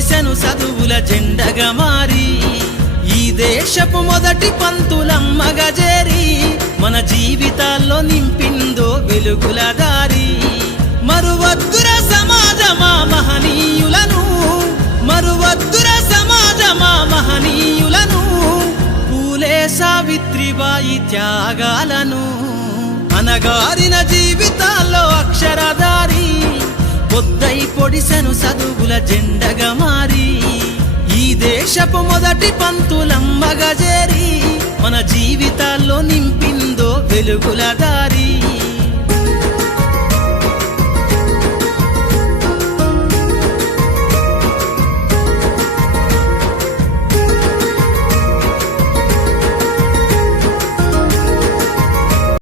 పొడిసెను చదువుల జెండగా మారి ఈ దేశపు మొదటి పంతులమ్మగా చేరి మన జీవితాల్లో నింపిందో వెలుగుల దారి మరువద్దుర సమాజమా మహనీయులను మరువద్దుర సమాజమా మహనీయులను పూలే సావిత్రిబాయి త్యాగాలను అనగారిన జీవితాల్లో అక్షరధారి పొద్దై పొడిసెను చదువుల జెండగా మారి ఈ దేశపు మొదటి పంతులమ్మగా చేరి మన జీవితాల్లో నింపిందో వెలుగుల దారి